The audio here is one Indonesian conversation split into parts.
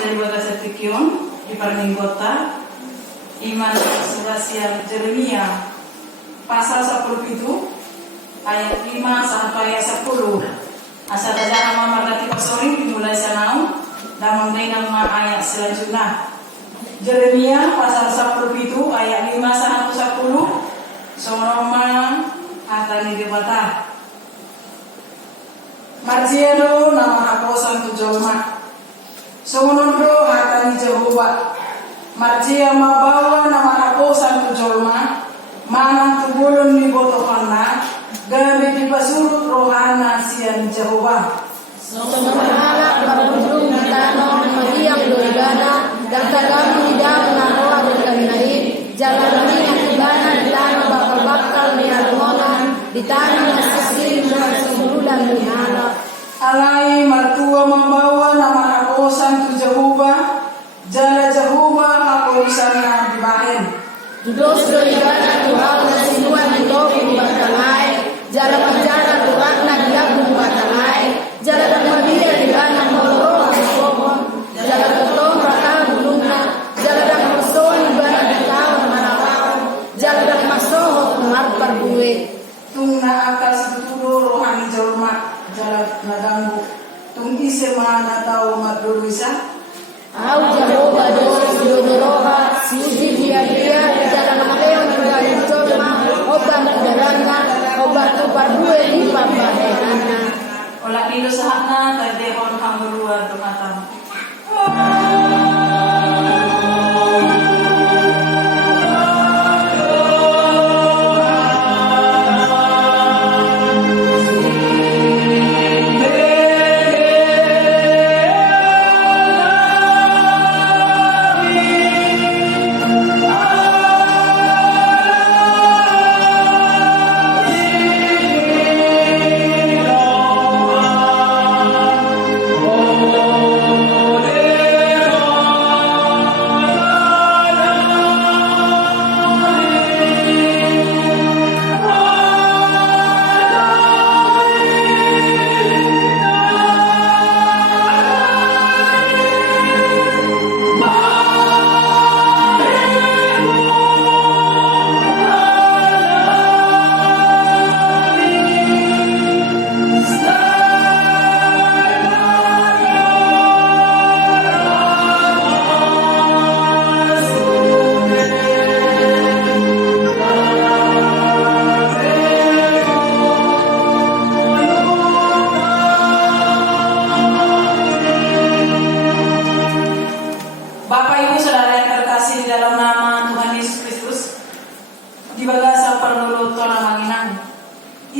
dari bahasa Tikion di Parninggota iman surasian Jeremia pasal 10 itu ayat 5 sampai 10 asal ada nama margati pasori dimulai sanau dan mengenai ayat selanjutnya. Jeremia pasal 10 itu ayat 5 sampai 10 Soroma akan dibata Marjiano nama hakosan tujolma Songonondo akan Jehovah Marjia mabawa nama hakosan tujolma Manang tubulun ni botokanna Gabi dipasurut rohana sian Jehovah Songonohala parudung natano Mariam dolgana Dan kagami hidang naroa dolganain Jalan ni akibana ditano bakal-bakal ni almonan Ditano nasisin na sumulan ni ala Alai martua membawa nama hakosan tu Jehovah Jala Jehovah hakosan na dibahin Dos dolgana Tuhan na sinuan ito kumbatalay Jala pajana Tuhan na diyak kumbatalay Jala dan Maria digana moro ang sobon Jala totong rata bulunga Jala dan mason ibana ditawang manawang Jala dan masohot marpar buwe Tung na akal setutudo rohani jolma Jala nadanggu Tung ise mana tau maduluisa Au Jehovah dos dodoroha Suji dia Jala namakeo nanggaling colma Obat darana Obat tupar buwe di papaherana Olah dilo sahana tadehon hamulua tumatam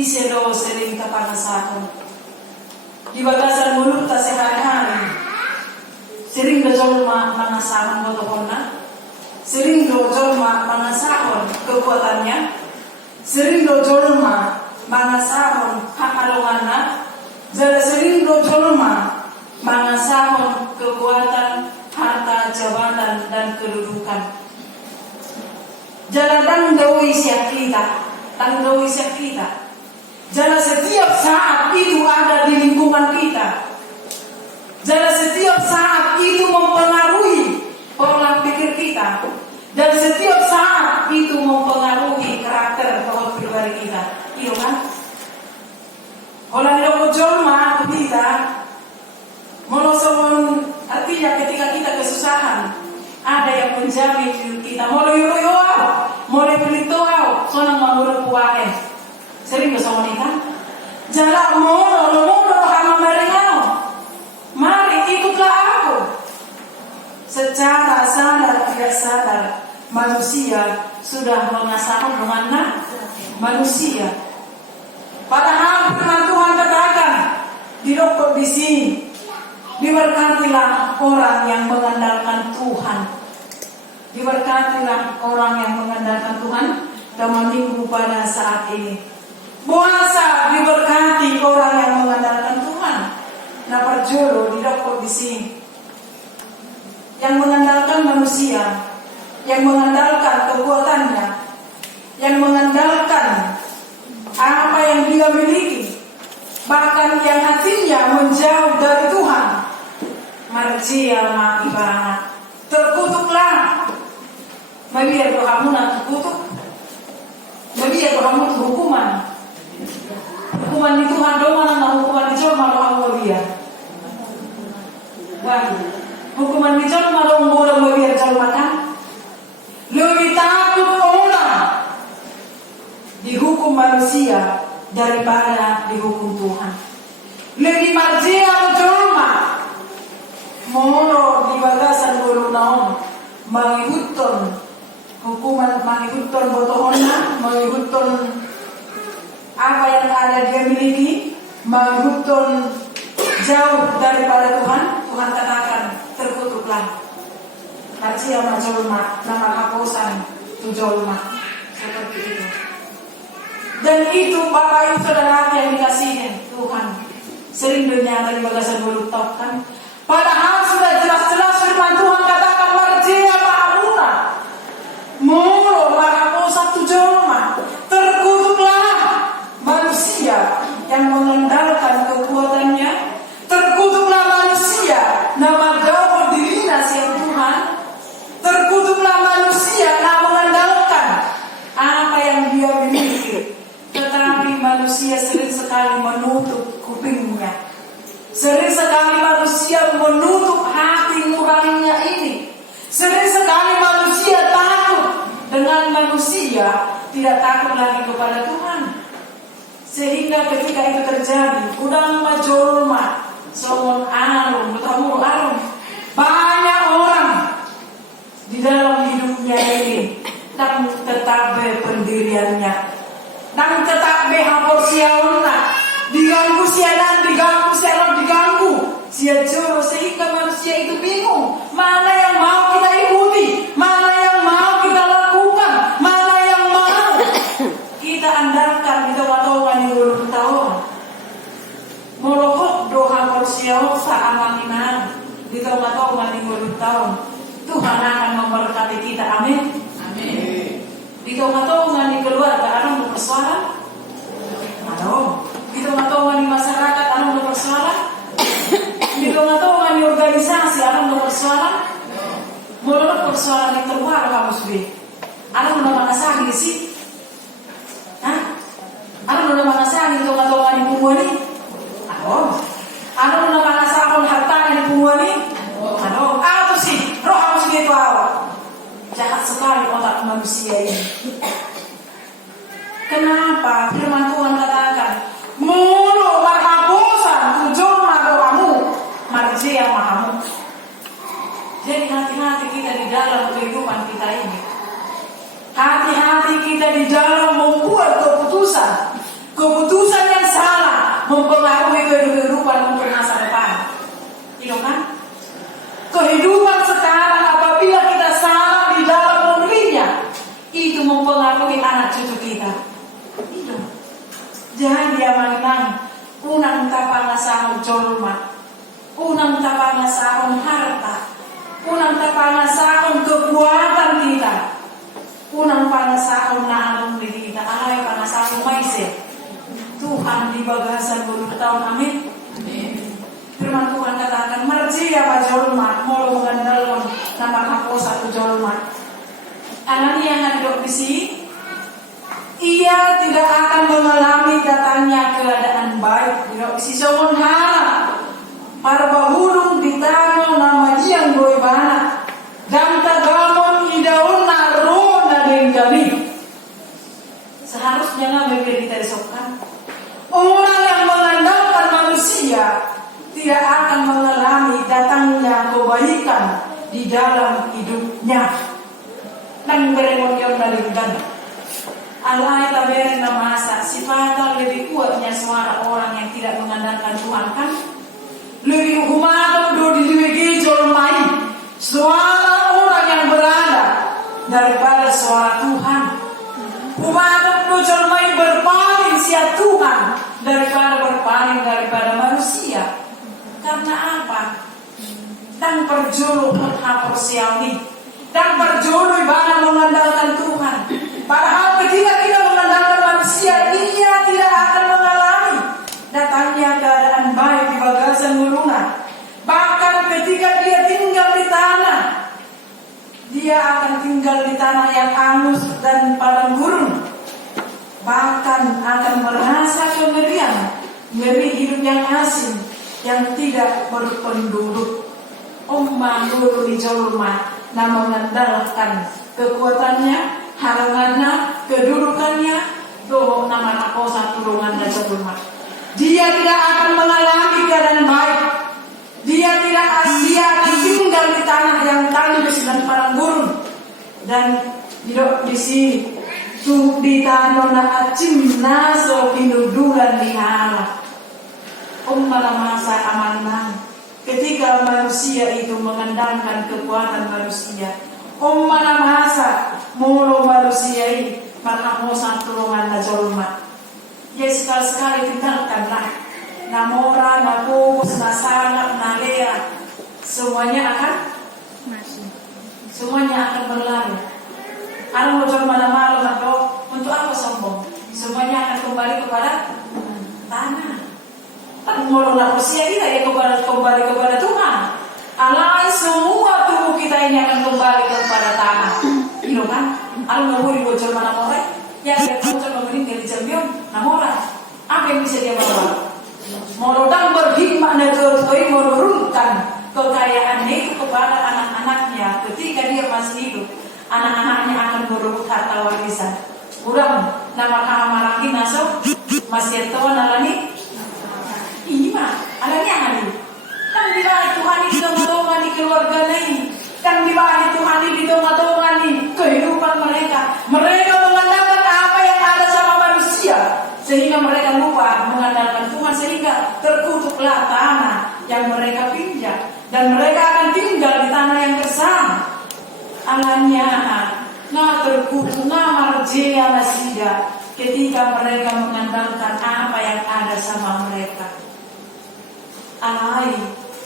Iselo sering kapanasakan di bagasan mulut ta sehari-hari sering dojolma mangasakan botokonna sering dojolma mangasakan kekuatannya sering dojolma mangasakan hakalunganna jala sering dojolma mangasakan kekuatan harta jabatan dan kedudukan jala tangdawi siap kita Jala setiap saat itu ada di lingkungan kita. Jala setiap saat itu mempengaruhi pola pikir kita. Dan setiap saat itu mempengaruhi karakter atau pribadi kita. Iya kan? Kalau ada jolma kita, monosomon artinya ketika kita kesusahan, ada yang menjamin kita. Mulai pelitoau, sonang mangurut puahe. Sering bersama nikah Jalak mono hama merengano Mari ikutlah aku Secara sadar tidak sadar Manusia sudah mengasahkan mengenal manusia Padahal firman Tuhan katakan Di dokter di sini Diberkatilah orang yang mengandalkan Tuhan Diberkatilah orang yang mengandalkan Tuhan Dan minggu pada saat ini Puasa diberkati orang yang mengandalkan Tuhan. Napar jolo tidak kondisi yang mengandalkan manusia, yang mengandalkan kekuatannya, yang mengandalkan apa yang dia miliki, bahkan yang hatinya menjauh dari Tuhan. marjia ma ibarat terkutuklah. Mabiar doamu nak terkutuk. Mabiar doamu hukuman. Hukuman di Tuhan doa na hukuman di Tuhan malu aku mabiar. Wah, hukuman di Tuhan malu bodoh mabiar jauh makan. Lebih takut orang dihukum manusia daripada dihukum Tuhan. Lebih marjia berjolma moro di bagasan bulu naon mengikutkan hukuman, mengikutkan botohona, mengikutkan apa yang ada dia miliki, mengikutkan jauh daripada Tuhan. Tuhan katakan terkutuklah. Marjia majolma nama hapusan tu jolma seperti itu. Dan itu Bapak Ibu Saudara yang dikasihi Tuhan, sering dunia dari bagasan bulu top kan. Padahal sudah jelas-jelas firman Tuhan katakan marjia ma'amuna moro ma'aposa tu jolma. Terkutuklah manusia yang mengandalkan kekuatannya. Terkutuklah manusia nama dapat dirinya siang Tuhan. Terkutuklah manusia yang mengandalkan apa yang dia miliki. Tetapi manusia sering sekali menutup kupingnya. Sering sekali manusia menutup hati nuraninya ini. Sering sekali manusia takut dengan manusia, tidak takut lagi kepada Tuhan. Sehingga ketika itu terjadi, udang majolma, songon arum, bertemu arum, banyak orang di dalam hidupnya ini dan tetap pendiriannya, dan tetap hampir siauna, diganggu siaran, diganggu sia joro, sehingga manusia itu bingung mana yang mau kita ikuti, mana yang mau kita lakukan, mana yang mau kita andalkan. Kita watawan yang belum tahu molokok doa korsiau saamaningan kita watawan yang belum tahu. Tuhan akan memberkati kita, amin. Kita watawan di keluarga orang bersuara, kita watawan di masyarakat orang bersuara, kita watawan di organisasi orang bersuara. Mulai bersuara di keluarga kamu sudah. Orang udah mengasah di sini. Orang udah mengasah di watawan di punggung ini. Orang udah mengasah pun harta di punggung ini. Apa sih? Roh harus gitu awal. Jahat sekali otak manusia ini. Kenapa? Firman Tuhan katakan, mulu marhapusan tujuh madoamu, marjia mahamu. Jadi hati-hati kita di dalam kehidupan kita ini. Hati-hati kita di dalam membuat keputusan. Keputusan yang salah mempengaruhi kehidupan untuk masa depan. Tidak kan? Kehidupan sekarang apabila kita salah di dalam memilihnya, itu mempengaruhi anak cucu kita. Itu. Jangan dia memang unang tapang sahun jolma, unang tapang sahun harta, unang tapang sahun kekuatan kita, unang panasahun na anong kita, alay panasahun maise. Tuhan di bagasan bulu tahun, amin. Firman Tuhan katakan marjia bajolma molo mengandalkan nama kapo satu jolma. Anania yang hidup di sini, ia tidak akan mengalami datangnya keadaan baik. Hidup di sini songon hana para bahulung ditano nama yang goibana dan tagamon idaun naro na denggami. Seharusnya nggak begitu kita disokkan. Orang yang mengandalkan manusia tidak akan mengalami datangnya kebaikan di dalam hidupnya. Dan beremonion dari dan alai taberen masa sifatnya lebih kuatnya suara orang yang tidak mengandalkan Tuhan kan. Lebih hukuman do didiwegi jolmai suara orang yang berada daripada suara Tuhan. Hukuman do jolmai berpaling sia Tuhan daripada berpaling daripada manusia. Karena apa? Dan perjulu hapur siami, dan perjulu ibadah mengandalkan Tuhan. Padahal ketika kita mengandalkan manusia, dia tidak akan mengalami datangnya keadaan baik di bagasan gulungan. Bahkan ketika Dia akan tinggal di tanah yang angus dan padang gurun. Bahkan akan merasa kengerian, ngeri hidup yang asing, yang tidak berpenduduk. Mangguru di Jolma, nah mengandalkan kekuatannya, halangannya, kedudukannya, doh nama nakosa turungan dan Jolma. Dia tidak akan mengalami keadaan baik. Dia akan tinggal di tanah yang tandus dan padang gurun. Dan hidup di sini tuh di tanah na acim naso pinudulan di hala. Malah masa amanah ketika manusia itu mengandalkan kekuatan manusia. Malah masa mulu manusia ini makamosan turungan na Jolma. Ya sekali-sekali tinggalkanlah namora, napukus, nasalap, nalea, semuanya akan berlalu. Alam bocor malam-malam atau untuk apa sombong? Semuanya akan kembali kepada tanah. Tak mau manusia kita ya kembali kepada Tuhan. Alai semua tubuh kita ini akan kembali kepada tanah. Itu kan? Alam mau bocor malam-malam. Ya dia bocor meninggal di Jambion, namora. Apa yang bisa dia bawa? Morodang berhikmah negeri menurunkan kekayaannya itu kepada anak-anaknya ketika dia masih hidup. Anak-anaknya akan berebut harta warisan. Urang nama kamaraki nasab masih tawan alani. Iya, alanya hari. Kan dibahas Tuhan di tengah-tengah di keluarga ini. Kan dibahas Tuhan di tengah-tengah di kehidupan mereka. Mereka mengandalkan apa yang ada sama manusia. Sehingga mereka lupa mengandalkan Tuhan, sehingga terkutuklah tanah yang mereka pinjam. Dan mereka akan tinggal di tanah yang gersang. Alanya terkutuk marjea nasida ketika mereka mengandalkan apa yang ada sama mereka. Alai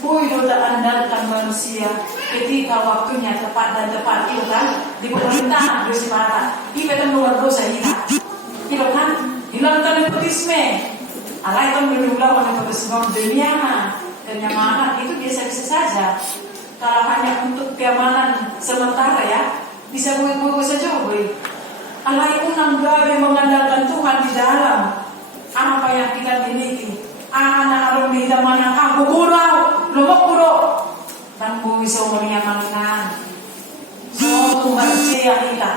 boyo tak andalkan manusia ketika waktunya tepat dan tepat itu kan di pemerintahan dosa mata. Ibu kan luar dosa kita. Itu kan hilangkan nepotisme. Alai kan berulang nepotisme dunia kenyamanan itu biasa-biasa saja. Kalau hanya untuk keamanan sementara ya, bisa buat saja boy. Alai unang gawe mengandalkan Tuhan di dalam apa yang kita miliki. Anak arum di mana aku kurau, lomok kuro, dan bu bisa menyamankan. Sotung berjaya kita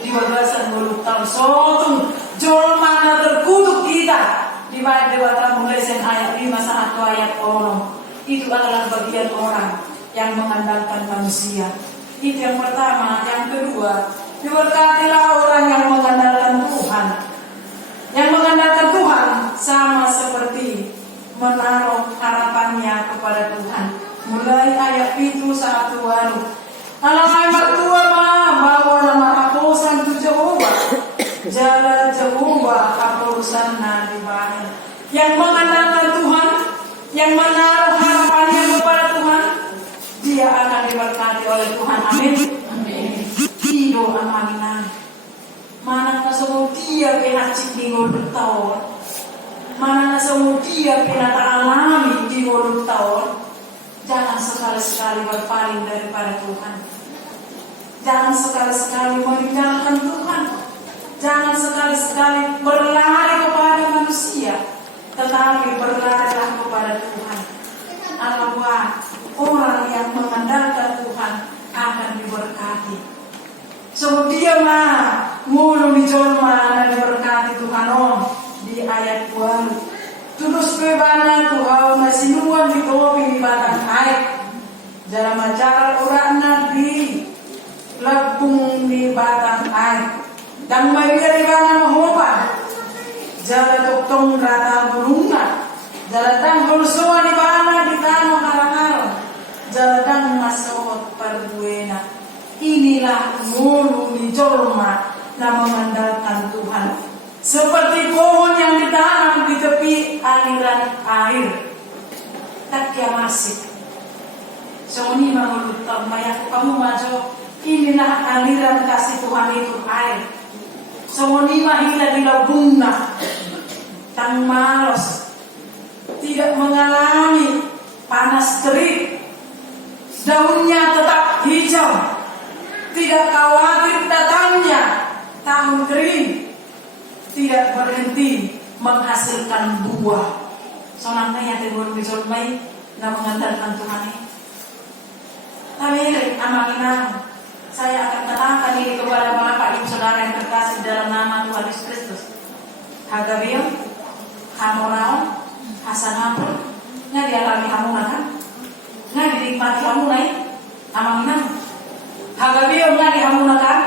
di belasan puluh tahun. Sotung jol mana terkutuk kita di bawah dewata mengesan ayat 5 1 ayat 6. Itu adalah bagian orang yang mengandalkan manusia. Itu yang pertama. Yang kedua, diberkatilah orang yang mengandalkan Tuhan. Yang mengandalkan Tuhan sama seperti menaruh harapannya kepada Tuhan. Mulai ayat itu 1 baru. Kalau ayat 2 bawa nama hapusan tu Jehovah. Jalan Jehovah hapusan di bawah. Yang mengandalkan Tuhan, yang menaruh harapannya kepada Tuhan, dia akan diberkati oleh Tuhan. Amin. Hidup amanah. Mana semua dia kena cik tahun. Mana semua dia kena alami di mulut tahun. Jangan sekali-sekali berpaling daripada Tuhan. Jangan sekali-sekali meninggalkan Tuhan. Jangan sekali-sekali berlari kepada manusia, tetapi berlarilah kepada Tuhan. Allah, orang yang mengandalkan Tuhan akan diberkati. So dia mulu dijolma dan diberkati Tuhan di ayat 2. Terus bebana Tuhan masinuan di kopi di batang air. Dalam acara orang di labung di batang air. Dan mereka di mana mahoba. Jalan doktong rata burungan. Jalan tanggul semua di mana di tanah harang-harang. Jalan masuk perbuena. Inilah mulu dijolma dan mengandalkan Tuhan. Seperti pohon yang ditanam di tepi aliran air. Tak dia masih. Soni menurut banyak kamu maju. Inilah aliran kasih Tuhan itu air. Soni mahila di labungna. Tang malos. Tidak mengalami panas terik. Daunnya tetap hijau. tidak khawatir datangnya tahun kering, tidak berhenti menghasilkan buah. Soalnya yang timbul dijolmai dan mengandalkan Tuhan ini. Tapi amalina, saya akan katakan ini kepada Bapak Ibu Saudara yang terkasih dalam nama Tuhan Yesus Kristus. Hagabium, Hamoraon, Hasanapun, nggak dialami hamunan kan? Nggak dinikmati hamunai, amalina. Hagabium nggak dihamunan kan?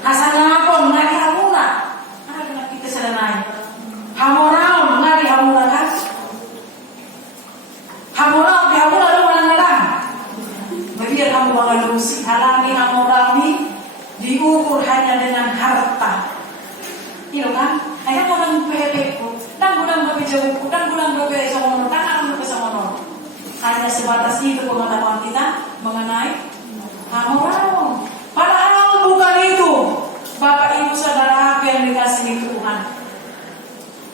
Hasanapun nggak dihamunan. Nah, kita selenai. Hamoraon nggak dihamunan kan? Hamoraon dihamunan lu menang-menang. Bagi kamu mengelusi alami hamorami diukur hanya dengan harta. Iya kan? Ayah orang pepeku, dan bulan berbicara, dan bulan berbicara sama orang, dan aku berbicara sama orang. Hanya sebatas itu pengetahuan kita mengenai hamoraon. Padahal bukan itu, Bapak Ibu Saudara yang dikasihi Tuhan.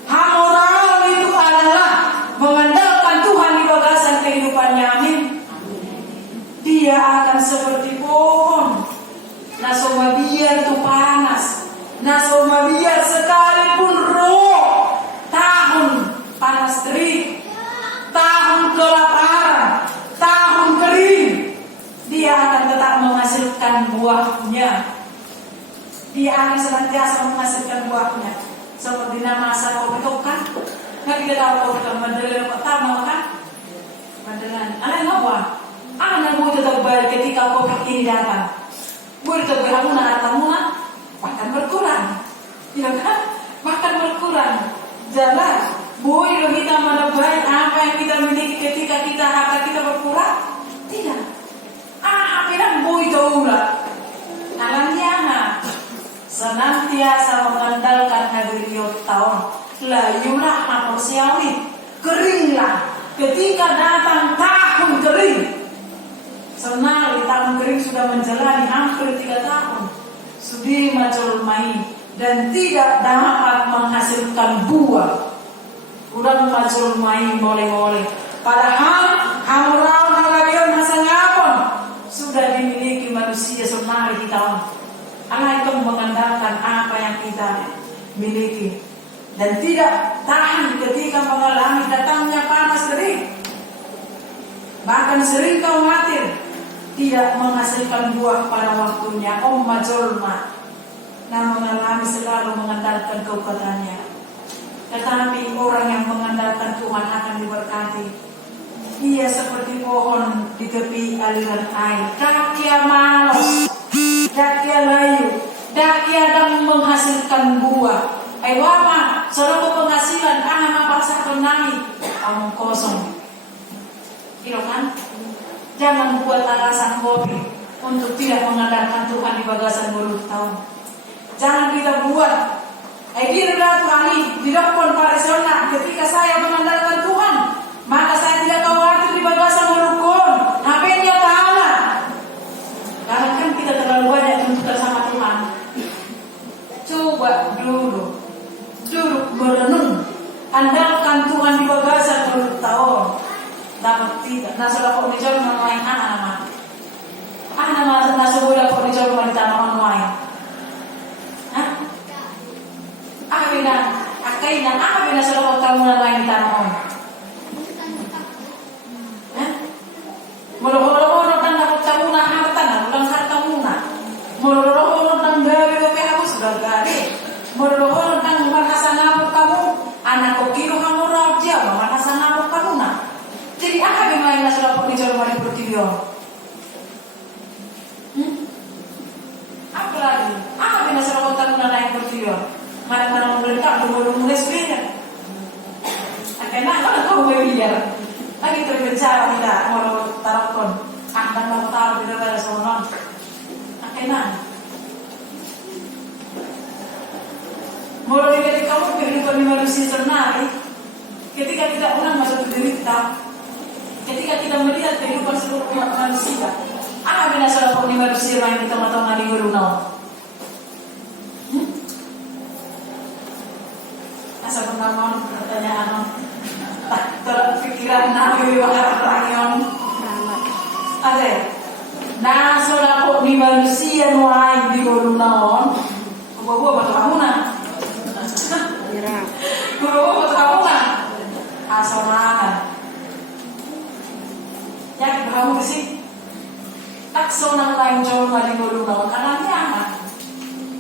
Hamoraon itu adalah mengandalkan Tuhan di bagasan kehidupannya. Amin. Dia akan seperti pohon. Nasoma biar itu panas. Nasoma biar sekalipun roh. Tahun panas terik. Tahun kelaparan. Tahun kering. Dia akan tetap menghasilkan buahnya. Dia akan senantiasa menghasilkan buahnya. Seperti nama asal kopi kan. Nggak kita tahu kopi kan. Mendelan pertama kan. Mendelan. Anak ngapa? Anak gue tetap baik ketika COVID ini datang. Gue tetap berhamunan atamunan, bahkan berkurang. Ya kan? Bahkan berkurang. Jalan. Boleh kita mana baik apa yang kita miliki ketika kita harta kita berkurang? Tidak. Bilang boy tahu lah. Alamiah senantiasa mengandalkan hadirat tahun. Layulah manusiawi. Keringlah. Ketika datang tahun kering. Senang tahun kering sudah menjalani hampir 3 tahun. Sudah macul main dan tidak dapat menghasilkan buah. Kurang macul main boleh-boleh. Padahal hamoraon halabion hasangapon sudah dimiliki manusia senang di tahun. Allah itu mengandalkan apa yang kita miliki dan tidak tahan ketika mengalami datangnya panas kering. Bahkan sering khawatir tidak menghasilkan buah pada waktunya. Majolma nah mengalami selalu mengandalkan kekuatannya. Tetapi orang yang mengandalkan Tuhan akan diberkati. Ia seperti pohon di tepi aliran air. Dakia malos, dakia layu, dakia dan menghasilkan buah. Ayo apa? Seluruh penghasilan anak paksa penani omong kosong. Kira kan? Jangan buat alasan kopi untuk tidak mengandalkan Tuhan di bagasan mulut tahun. Jangan kita buat diratu kami di depan parasional ketika saya mengandalkan Tuhan, maka saya tidak khawatir di bagasan mulut kon. HP-nya tanah. Karena kan kita terlalu banyak tuntutan sama Tuhan. Coba duduk merenung, andalkan Tuhan di bagasan mulut tahun. Dapat tidak. Nasa kok dijual main anak. Anak nasa bola kok dijual main tanaman main. Hah? Apa bina sa kok tamunan main tanaman? Hah? Molo-molo nang dapat tamunan harta na, ulang harta muna. Molo-molo nang gabi ko kaya sudah gari. Molo-molo nang manasanapot kamu, anak ko kilo kamu raja, manasanapot kamu na. Jadi apa yang lain sudah pergi jual balik bertiga? Apa lagi? Apa yang sudah kontak naik bertiga? Mana mereka belum sebenarnya. Akhirnya kalau kau biar lagi terbicara kita mau taruhkan, akan mau taruh di dalam sonon. Akhirnya, mulai dari kamu kehidupan manusia senang, ketika kita orang masuk ke diri kita. Ketika kita melihat kehidupan seluruh manusia, apa bina salah kau ni manusia yang kita matang di guru nau? Asa pertama pertanyaan, tak terpikiran nabi wakar rangion. Ada, nah salah kau ni manusia manusia nuai di golu naon. Gua betul kamu nah. Gua betul kamu nah. Asorangan. Ya kamu sih. Tak sonang lain coba di golu naon anaknya anak.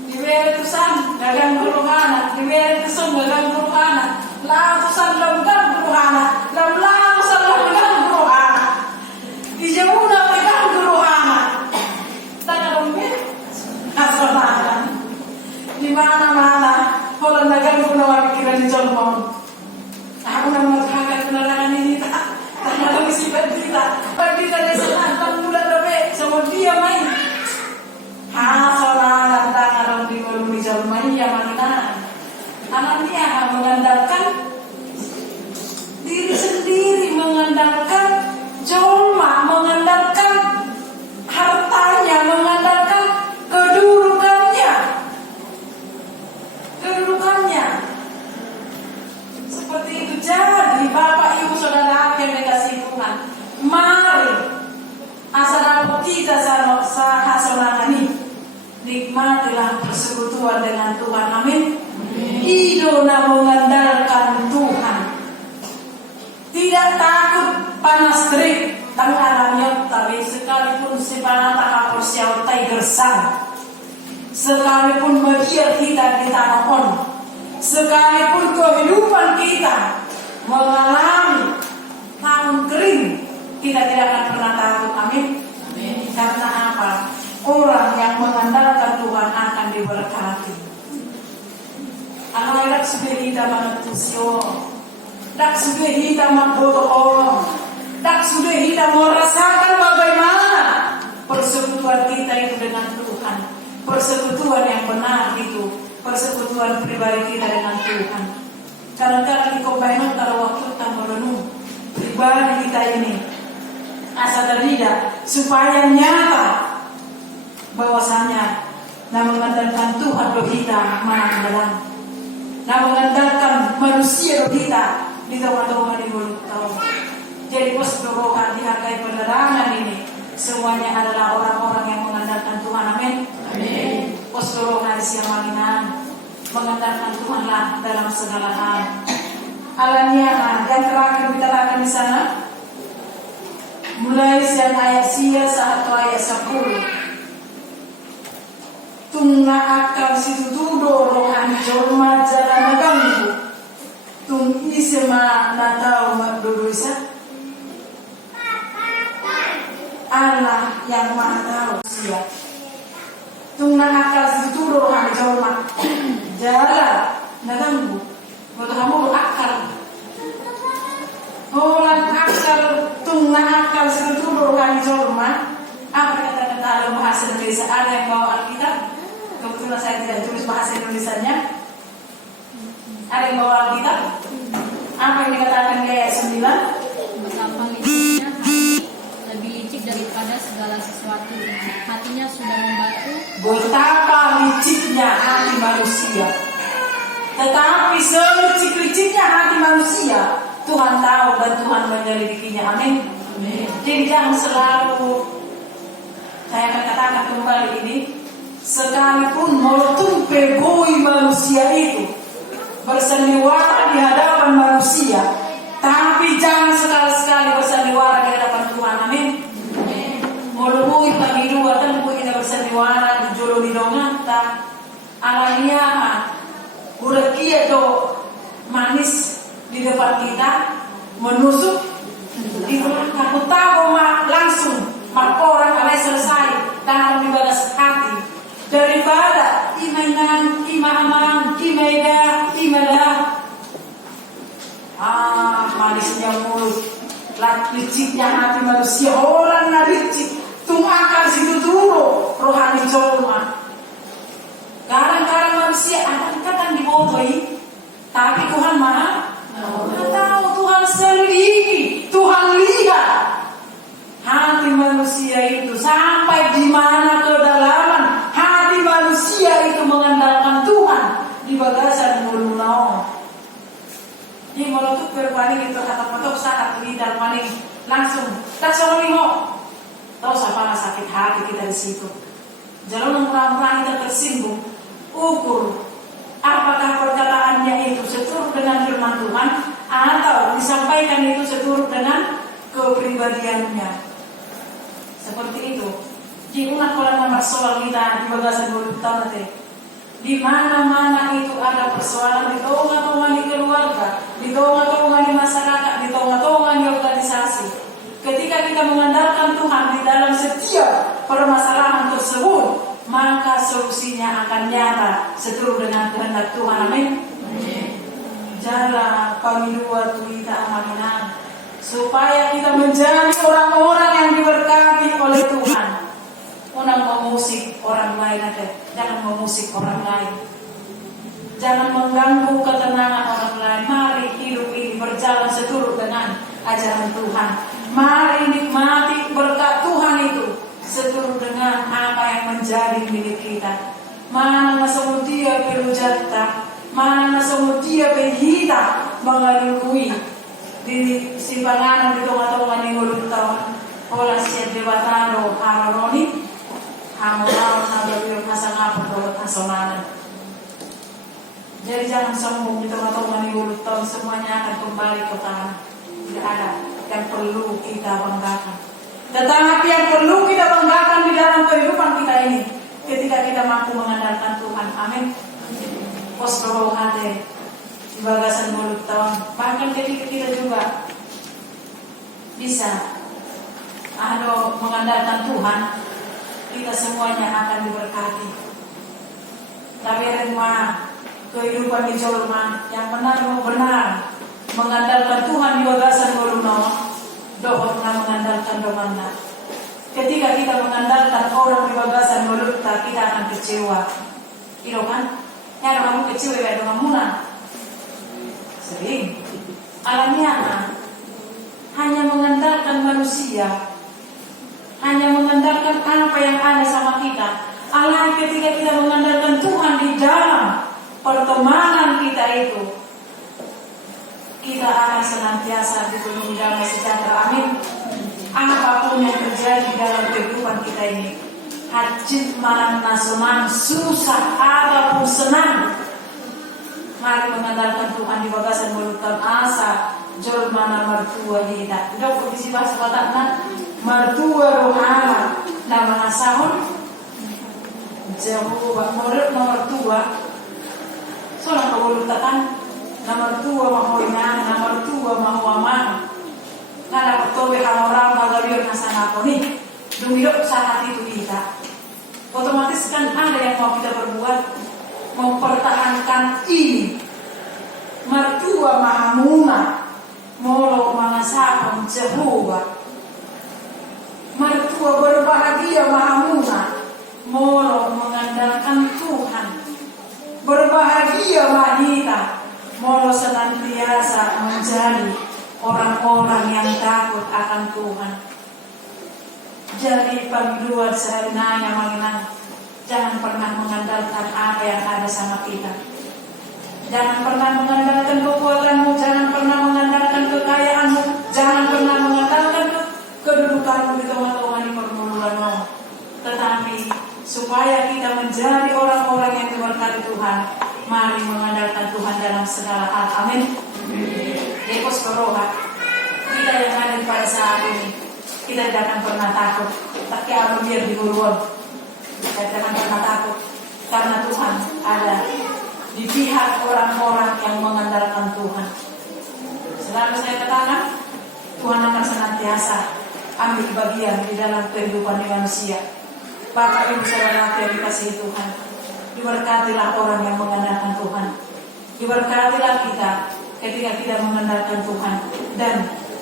Diwere tusan gagang guru anak, diwere tusan gagang guru anak. Latusan gagang guru anak, latusan gagang guru anak. Di jauh na gagang guru anak. Tanya dong asorangan. Di mana-mana kalau gagang guru anak kira di colmon. Aku nak mengatakan kenalangan ini tak. Tanya dong sifat kita. Pagi dari sana tak mudah terbaik sama dia main. Hasorangan tangan dong di golu di colmon ya mana. Anaknya mengandalkan diri sendiri, mengandalkan colma, mengandalkan hartanya, mengandalkan kedudukannya. Seperti itu. Jadi Bapak Ibu Saudara yang dikasih Tuhan, mari asal kita sahasorangan ini nikmatilah persekutuan dengan Tuhan. Amin. Hiduplah mengandalkan Tuhan. Tidak takut panas terik tangannya, tapi sekalipun si panata kapur siau gersang, sekalipun media kita di tanah on, sekalipun kehidupan kita mengalami tahun kering, kita tidak akan pernah takut. Amin. Karena apa? Orang yang mengandalkan Tuhan akan diberkati. Ang dak sudah kita manutusyo, dak sudah kita magbotoon, dak sudah kita merasakan bagaimana persekutuan kita itu dengan Tuhan, persekutuan yang benar itu, persekutuan pribadi kita dengan Tuhan. Kadang-kadang dikombinasi kalau waktu kita merenung pribadi kita ini asal terlihat supaya nyata bahwasanya nama mengandalkan Tuhan doa kita mana dalam. Nah mengandalkan manusia kita di tahun-tahun di mulut tahun. Jadi posdorokan dihargai penerangan ini semuanya adalah orang-orang yang mengandalkan Tuhan. Amin. Amin. Posdorokan siamanan mengandalkan Tuhanlah dalam segala hal. Alamiah yang terakhir kita akan di sana. Mulai ayat sia 1 ayat 10. Tungna akal situ tudo rohani jorma jalan ganggu. Tung isema natau madodoisa. Allah yang maha tahu siap. Tungna akal situ tudo rohani jorma jalan ganggu. Kalau kamu akal, orang akal tungna akal situ tudo rohani jorma. Apa kata-kata dalam bahasa Indonesia? Ada yang bawa Alkitab? Kebetulan saya tidak tulis bahasa Indonesianya. Ada yang bawa Alkitab? Apa yang dikatakan di ayat 9? Betapa liciknya hati, lebih licik daripada segala sesuatu. Hatinya sudah membatu. Betapa liciknya hati manusia. Tetapi selicik-liciknya hati manusia, Tuhan tahu dan Tuhan menyelidikinya. Amin. Jadi jangan selalu, saya akan katakan kembali ini, sekalipun meletup pegoi manusia itu bersandiwara di hadapan manusia, tapi jangan sekali-sekali bersandiwara di hadapan Tuhan. Amin. Meluhui pagi dua tentu kita bersandiwara di jolo di donganta alamiah udah kia do manis di depan kita menusuk di belakang tahu langsung orang kalian selesai dalam ibadah hati daripada imanan, imaman, imadah. Manisnya mulut, liciknya hati manusia. Orang na licik, tumakan situ dulu rohani colma. Kadang-kadang manusia akan dibodohi, tapi Tuhan maha tahu, Tuhan selidiki, Tuhan lihat hati manusia itu sampai di mana kedalaman hati manusia itu mengandalkan Tuhan di bagasan mulunau. Ini meletup berpaling itu kata potok saat lidah paling langsung tak seorang tahu siapa sakit hati kita di situ. Jangan orang-orang kita tersinggung. Ukur apakah perkataannya itu seturut dengan firman Tuhan atau disampaikan itu seturut dengan kepribadiannya. Seperti itu. Diungat oleh nomor soal kita di bagasan bulutan di mana-mana itu ada persoalan di tengah-tengah di keluarga, di tengah-tengah di masyarakat, di tengah-tengah di organisasi. Ketika kita mengandalkan Tuhan di dalam setiap permasalahan tersebut, maka solusinya akan nyata seturut dengan kehendak Tuhan. Amin. Jala pamilua tuita amalinang, supaya kita menjadi orang-orang yang diberkati oleh Tuhan. Orang memusik orang lain aja, jangan memusik orang lain. Jangan mengganggu ketenangan orang lain. Mari hidup ini berjalan seturut dengan ajaran Tuhan. Mari nikmati berkat Tuhan itu seturut dengan apa yang menjadi milik kita. Mana nasamutia perlu jatah, mana nasamutia penghita mengalui di simpangan di tengah-tengah di mulut tahun. Olah siap debatado haroni. Hamulau sambil pasang apa kalau pasangan. Jadi jangan sombong di tengah-tengah di mulut tahun, semuanya akan kembali ke tanah. Tidak ada yang perlu kita banggakan. Tetapi yang perlu kita banggakan di dalam kehidupan kita ini, ketika kita mampu mengandalkan Tuhan. Amin. Postro hati di bagasan mulut tahun. Bahkan ketika kita juga bisa mengandalkan Tuhan, kita semuanya akan diberkati. Tapi rumah kehidupan di Jorma yang benar mengandalkan Tuhan di bagasan Goluno, doa pernah mengandalkan domanda. Ketika kita mengandalkan orang di bagasan Golutta, kita akan kecewa. Iro kan? Ya kamu kecewa ya dengan muna. Sering. Alamiah hanya mengandalkan manusia, hanya mengandalkan apa yang ada sama kita. Alhamdulillah ketika kita mengandalkan Tuhan di dalam pertemanan kita itu, kita akan senantiasa dipenuhi damai sejahtera. Amin. Apapun yang terjadi dalam kehidupan kita ini, hajit malam nasional susah ataupun senang, mari mengandalkan Tuhan di bagasan mulut asa jol mana mertua kita. Dok posisi bahasa batakna mertua rohana nama asahun jauh murid nomor 2 soalnya kebulutatan nomor 2 mahoina nomor 2 mahuaman nada pertobe orang bagarion nasana ko nih dumilok saat itu kita otomatis kan ada yang mau kita berbuat mempertahankan ini mertua mahamuna molo mangasahon Jehovah mertua berbahagia mahamuna molo mengandalkan Tuhan. Berbahagia wanita molo senantiasa menjadi orang-orang yang takut akan Tuhan. Jadi pagluar seharusnya mengenang, jangan pernah mengandalkan apa yang ada sama kita. Jangan pernah mengandalkan kekuatanmu, jangan pernah mengandalkan kekayaanmu, jangan pernah mengandalkan kedudukanmu di tengah-tengah di pergumulanmu. Tetapi supaya kita menjadi orang-orang yang diberkati Tuhan, mari mengandalkan Tuhan dalam segala hal. Amin. Ekos koroha kita yang ada pada saat ini, kita tidak akan pernah takut. Tapi apa biar di gurun, kita tidak akan pernah takut karena Tuhan ada di pihak orang-orang yang mengandalkan Tuhan. Selalu saya katakan, Tuhan akan senantiasa ambil bagian di dalam kehidupan manusia. Bapak Ibu saudara yang dikasihi Tuhan, diberkatilah orang yang mengandalkan Tuhan. Diberkatilah kita ketika kita mengandalkan Tuhan, dan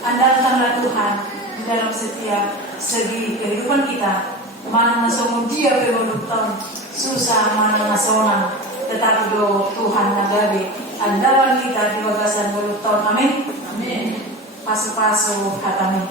andalkanlah Tuhan di dalam setiap segi kehidupan kita. Mana nasong dia berulutan susah, mana nasonang, tetapi do Tuhan nagabi andalan kita di bagasan berulutan. Amin. Amin. Pasu-pasu katamin.